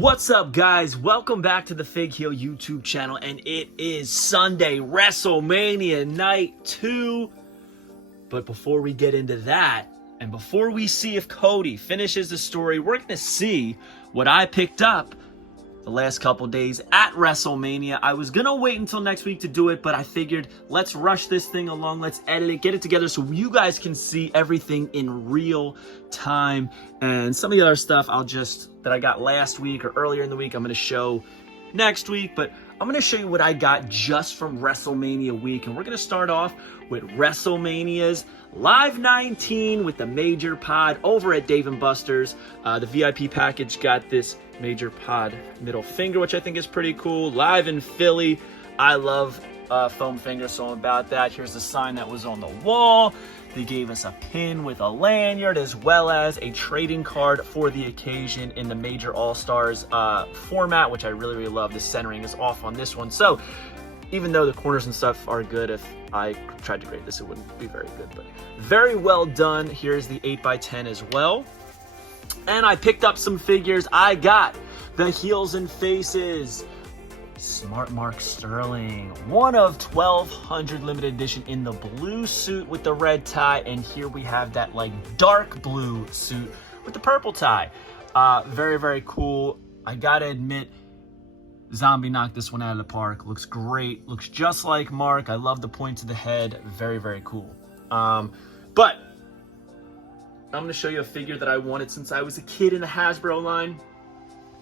What's up, guys? Welcome back to the Fig Heel YouTube channel, and it is Sunday, WrestleMania Night 2. But before we get into that, and before we see if Cody finishes the story, we're going to see what I picked up the last couple days at WrestleMania. I was going to wait until next week to do it, but I figured let's rush this thing along, let's edit it, get it together so you guys can see everything in real time. And some of the other stuff that I got last week or earlier in the week, I'm going to show next week, but I'm going to show you what I got just from WrestleMania week. And we're going to start off with WrestleMania's Live 19 with the Major Pod over at Dave & Buster's. The VIP package got this Major Pod middle finger, which I think is pretty cool. Live in Philly. I love foam fingers, so I'm about that. Here's the sign that was on the wall. They gave us a pin with a lanyard as well as a trading card for the occasion in the Major All-Stars format, which I really love. The centering is off on this one. So even though the corners and stuff are good, if I tried to grade this, it wouldn't be very good, but very well done. Here's the 8x10 as well. And I picked up some figures. I got the Heels and Faces Smart Mark Sterling, one of 1,200 limited edition in the blue suit with the red tie, and here we have that like dark blue suit with the purple tie. Very cool. I gotta admit, Zombie knocked this one out of the park. Looks great, looks just like Mark. I love the point to the head. Very cool. But I'm gonna show you a figure that I wanted since I was a kid in the Hasbro line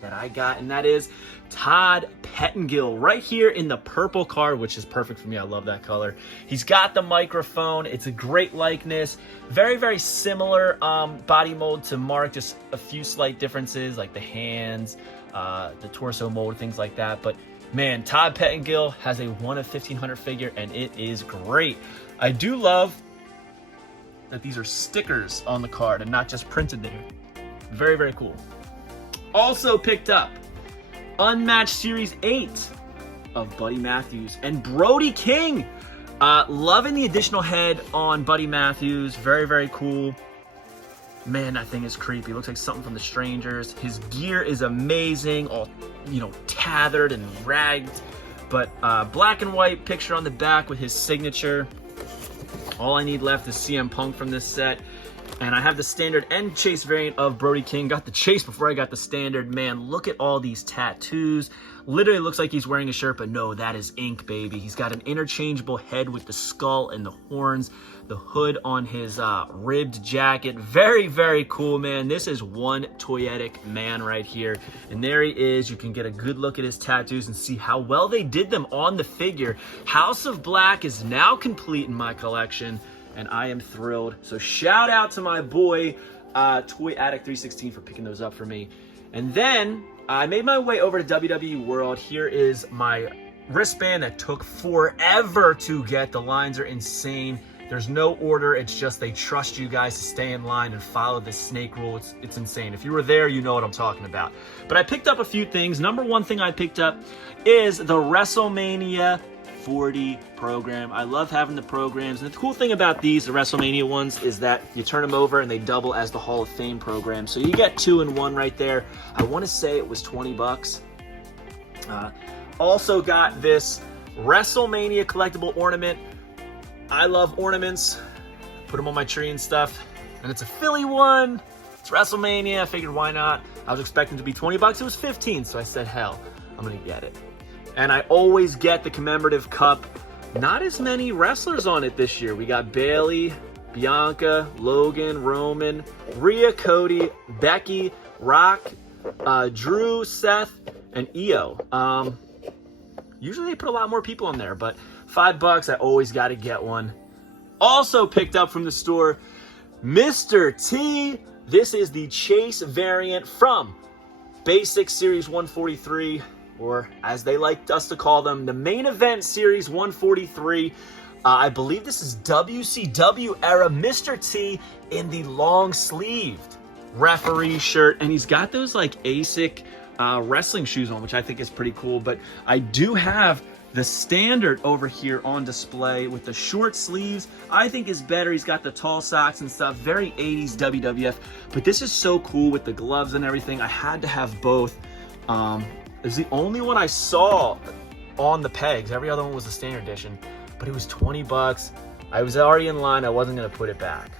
that I got, and that is Todd Pettengill right here in the purple card, which is perfect for me. I love that color. He's got the microphone. It's a great likeness. Very similar body mold to Mark, just a few slight differences like the hands, the torso mold, things like that. But man, Todd Pettengill has a 1 of 1,500 figure, and it is great. I do love that these are stickers on the card and not just printed there. Very cool. Also picked up Unmatched Series 8 of Buddy Matthews and Brody King. Loving the additional head on Buddy Matthews. Very cool. Man, that thing is creepy. Looks like something from The Strangers. His gear is amazing, all tethered and ragged. But black and white picture on the back with his signature. All I need left is CM Punk from this set. And I have the standard and chase variant of Brody King. Got the chase before I got the standard. Man, look at all these tattoos. Literally looks like he's wearing a shirt, but no, that is ink, baby. He's got an interchangeable head with the skull and the horns. The hood on his ribbed jacket. Very cool, man. This is one toyetic man right here. And there he is. You can get a good look at his tattoos and see how well they did them on the figure. House of Black is now complete in my collection, and I am thrilled. So shout out to my boy, Toy Addict 316 for picking those up for me. And then I made my way over to WWE World. Here is my wristband that took forever to get. The lines are insane. There's no order. It's just they trust you guys to stay in line and follow the snake rule. It's insane. If you were there, you know what I'm talking about. But I picked up a few things. Number one thing I picked up is the WrestleMania 40 program. I love having the programs, and the cool thing about these, the WrestleMania ones, is that you turn them over and they double as the Hall of Fame program. So you get 2 in 1 right there. I want to say it was 20 bucks. Also got this WrestleMania collectible ornament. I love ornaments. Put them on my tree and stuff. And it's a Philly one. It's WrestleMania. I figured why not? I was expecting it to be 20 bucks. It was 15, so I said, hell, I'm gonna get it. And I always get the commemorative cup. Not as many wrestlers on it this year. We got Bayley, Bianca, Logan, Roman, Rhea, Cody, Becky, Rock, Drew, Seth, and Io. Usually they put a lot more people on there, but $5, I always got to get one. Also picked up from the store, Mr. T. This is the Chase variant from Basic Series 143. Or as they like us to call them, the Main Event Series 143. I believe this is WCW era Mr. T in the long-sleeved referee shirt. And he's got those like ASIC wrestling shoes on, which I think is pretty cool. But I do have the standard over here on display with the short sleeves. I think is better. He's got the tall socks and stuff. Very 80s WWF. But this is so cool with the gloves and everything. I had to have both. It's the only one I saw on the pegs. Every other one was a standard edition, but it was 20 bucks. I was already in line. I wasn't going to put it back.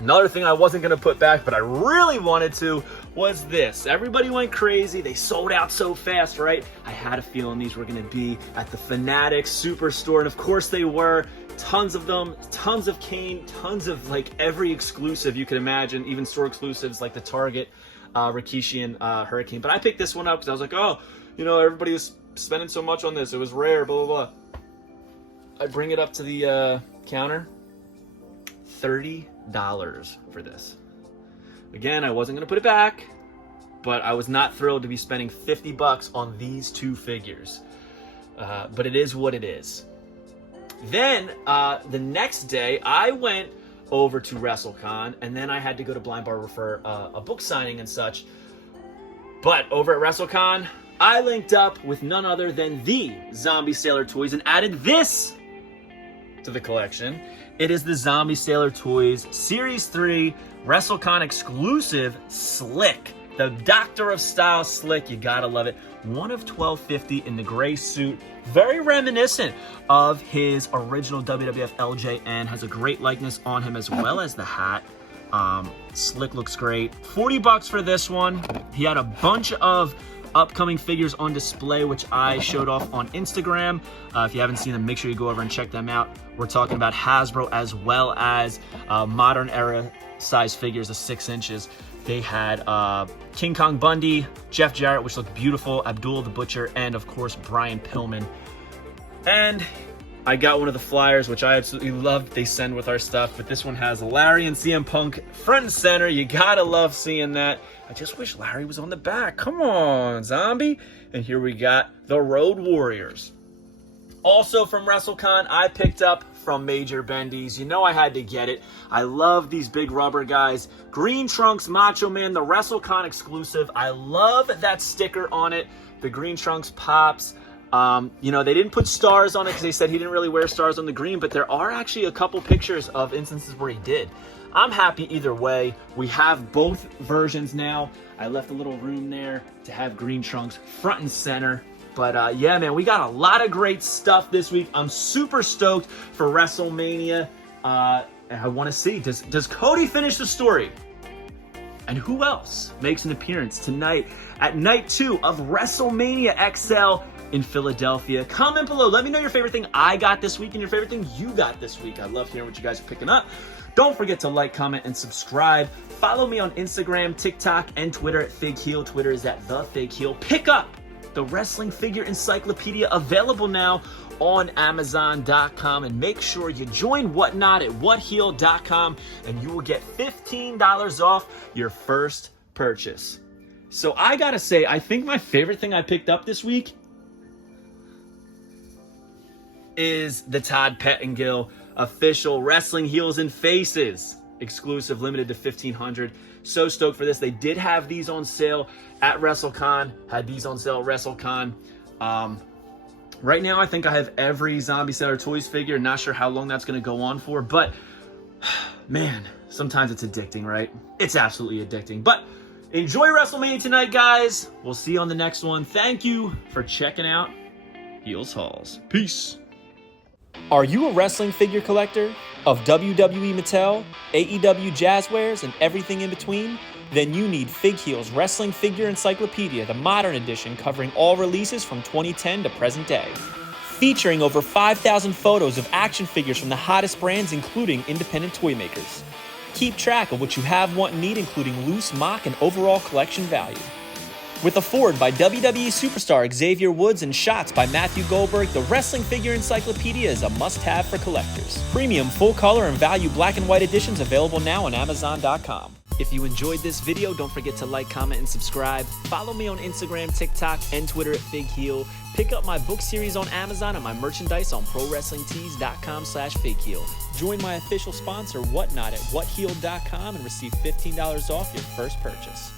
Another thing I wasn't going to put back, but I really wanted to, was this. Everybody went crazy. They sold out so fast, right? I had a feeling these were going to be at the Fanatics Superstore, and of course they were. Tons of them, tons of Kane, tons of like every exclusive you could imagine, even store exclusives like the Target, Rikishi, and Hurricane. But I picked this one up because I was like, oh, you know, everybody was spending so much on this. It was rare, blah, blah, blah. I bring it up to the counter. $30 for this. Again, I wasn't going to put it back, but I was not thrilled to be spending 50 bucks on these two figures. But it is what it is. Then the next day, I went over to WrestleCon, and then I had to go to Blind Barber for a book signing and such. But over at WrestleCon, I linked up with none other than the Zombie Sailor Toys and added this to the collection. It is the Zombie Sailor Toys Series 3 WrestleCon exclusive Slick. The Doctor of Style Slick, you gotta love it. One of 1250 in the gray suit. Very reminiscent of his original WWF LJN. Has a great likeness on him as well as the hat. Slick looks great. 40 bucks for this one. He had a bunch of upcoming figures on display, which I showed off on Instagram. If you haven't seen them, make sure you go over and check them out. We're talking about Hasbro as well as modern era size figures of 6 inches. They had King Kong Bundy, Jeff Jarrett, which looked beautiful, Abdul the Butcher, and of course Brian Pillman. And I got one of the flyers, which I absolutely loved. They send with our stuff, but this one has Larry and CM Punk front and center. You gotta love seeing that. I just wish Larry was on the back. Come on, Zombie. And here we got the Road Warriors. Also from WrestleCon, I picked up from Major Bendy's. You know I had to get it. I love these big rubber guys. Green Trunks Macho Man, the WrestleCon exclusive. I love that sticker on it. The Green Trunks pops. You know, they didn't put stars on it because they said he didn't really wear stars on the green, but there are actually a couple pictures of instances where he did. I'm happy either way. We have both versions now. I left a little room there to have Green Trunks front and center. But yeah, man, we got a lot of great stuff this week. I'm super stoked for WrestleMania. And I want to see, does Cody finish the story? And who else makes an appearance tonight at night 2 of WrestleMania XL in Philadelphia? Comment below. Let me know your favorite thing I got this week and your favorite thing you got this week. I love hearing what you guys are picking up. Don't forget to like, comment, and subscribe. Follow me on Instagram, TikTok, and Twitter at FigHeel. Twitter is at TheFigHeel. Pick up the Wrestling Figure Encyclopedia, available now on Amazon.com, and make sure you join Whatnot at WhatHeel.com, and you will get $15 off your first purchase. So I gotta say, I think my favorite thing I picked up this week is the Todd Pettengill official Wrestling Heels and Faces exclusive, limited to 1,500. So stoked for this. They did have these on sale at WrestleCon, had these on sale at WrestleCon. Right now, I think I have every Zombie Sailor Toys figure. Not sure how long that's going to go on for, but man, sometimes it's addicting, right? It's absolutely addicting. But enjoy WrestleMania tonight, guys. We'll see you on the next one. Thank you for checking out Heels Halls. Peace. Are you a wrestling figure collector of WWE Mattel, AEW Jazzwares, and everything in between? Then you need FigHeel's Wrestling Figure Encyclopedia, the modern edition covering all releases from 2010 to present day. Featuring over 5,000 photos of action figures from the hottest brands, including independent toy makers. Keep track of what you have, want, and need, including loose, mock, and overall collection value. With a forward by WWE superstar Xavier Woods and shots by Matthew Goldberg, the Wrestling Figure Encyclopedia is a must-have for collectors. Premium full-color and value black and white editions available now on Amazon.com. If you enjoyed this video, don't forget to like, comment, and subscribe. Follow me on Instagram, TikTok, and Twitter at FigHeel. Pick up my book series on Amazon and my merchandise on ProWrestlingTees.com/FigHeel. Join my official sponsor, Whatnot, at WhatHeel.com and receive $15 off your first purchase.